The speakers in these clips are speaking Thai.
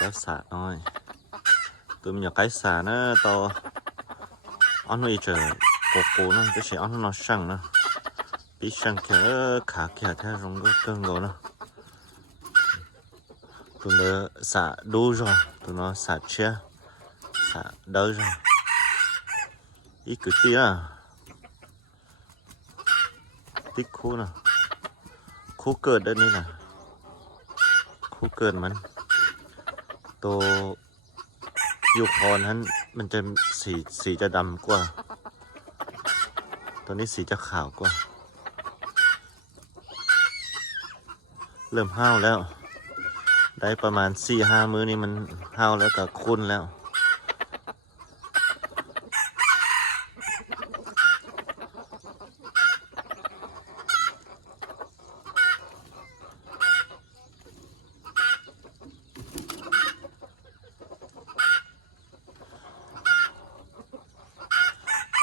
cái xả nói tụi mình cái xả nó to ăn nuôi chờ cổ nó cái gì ăn nó sang nó bị sang kia khá kia theo trong cái cơn gỗ nó tụi nó xả đủ rồi tụi nó xả chia xả đỡ rồi ít cứ tía tích khu nào khuเกิด đâyนี่นะkhuเกิด มันตัวยูคอนนั้นมันจะสีจะดำกว่าตัวนี้สีจะขาวกว่าเริ่มห้าวแล้วได้ประมาณ 4-5 มื้อนี้มันห้าวแล้วก็คุ้นแล้ว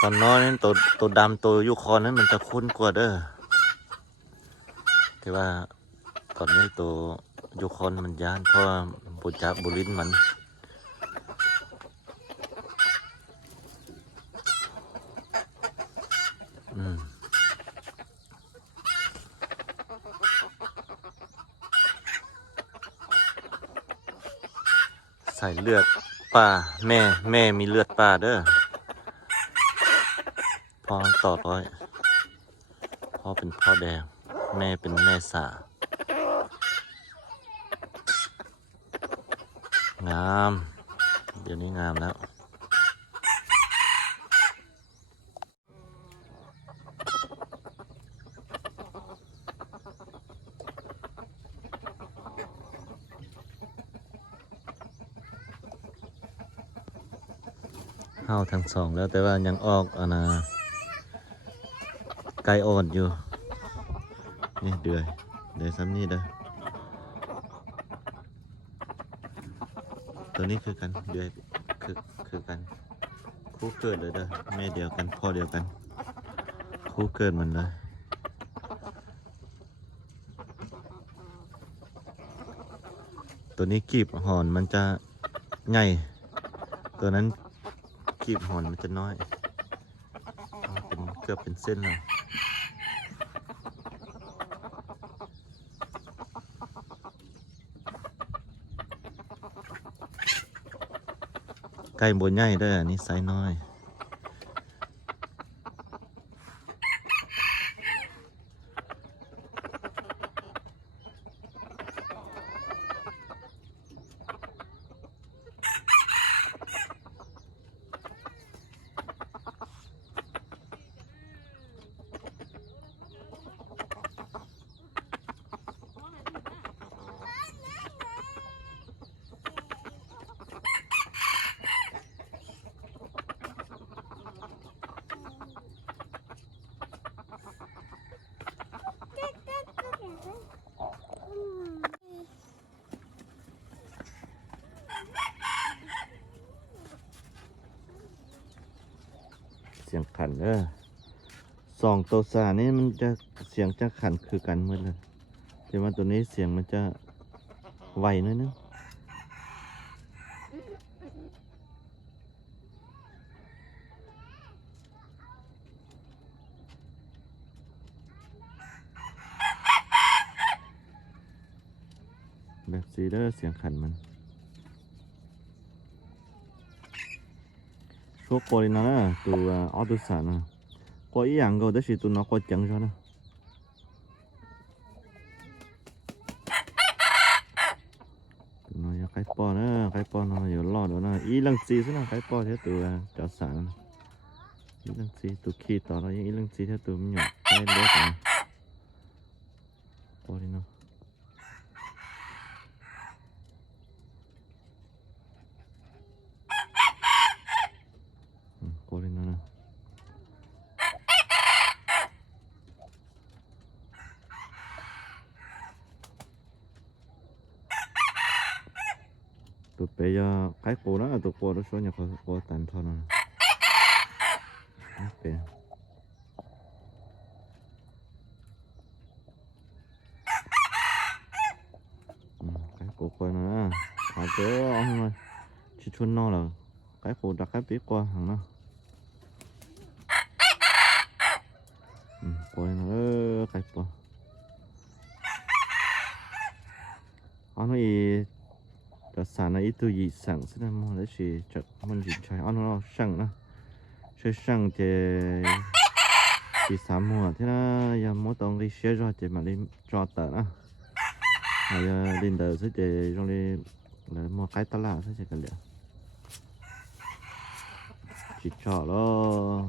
ตอนน้อยนั้นตัวดำตัวยูคอนนั้นมันจะคุ้นกว่าเด้อแต่ว่าตอนนี้ตัวยูคอนมันย้านเพราะบุจับบุลินมันใส่เลือดป่าแม่มีเลือดป่าเด้อพ่อต่อร้อยพ่อเป็นพ่อแดงแม่เป็นแม่สางามเดี๋ยวนี้งามแล้วเข้าทั้งสองแล้วแต่ว่ายังออกนะไก่อ่อนอยู่นี่เดือยซ้ำนี่เด้อตัวนี้คือกันเดือยคือกันคู่เกิดเลยเด้อแม่เดียวกันพ่อเดียวกันคู่เกิดมันเลยตัวนี้กีบหอนมันจะใหญ่ตัวนั้นกีบหอนมันจะน้อยเป็นเกือบเป็นเส้นแล้วไก่บนใหญ่เด้ออันนี้ไซส์น้อยเสียงขันสองตัวสานี่มันจะเสียงจะขันคือกันหมดเลยแต่ว่าตัวนี้เสียงมันจะไวนิดนึงแบบซีเดอร์เสียงขันมันsố cô đi nó từ ở từ sản có ý ăn rồi đó thì tụi nó có chẳng cho nó tụi nó cái po nữa cái po nó giờ lo nữa nó ý lăng xì thế nào cái po thế từ cho sản ý lăng xì từ khi tỏ nó ý lăng xì thế từ nhỏ cái đứa cả po đi nó cô đi nó tụi bây giờ cái cô đó là tụi cô đó số nhà cô tàn thôi nè cái cô coi nó 好的哦去春闹了该口大概别过行了过了该过nó đã sản là ít tuổi gì sản sẽ là mua lấy gì chợ mình chỉ chơi nó sản nữa chơi sản thì sản mua thế là giờ mua tông đi xe rồi thì mà đi cho tờ nữa giờ lên tờ sẽ để trong đi là mua cái tao là sẽ cái liệu chỉ cho nó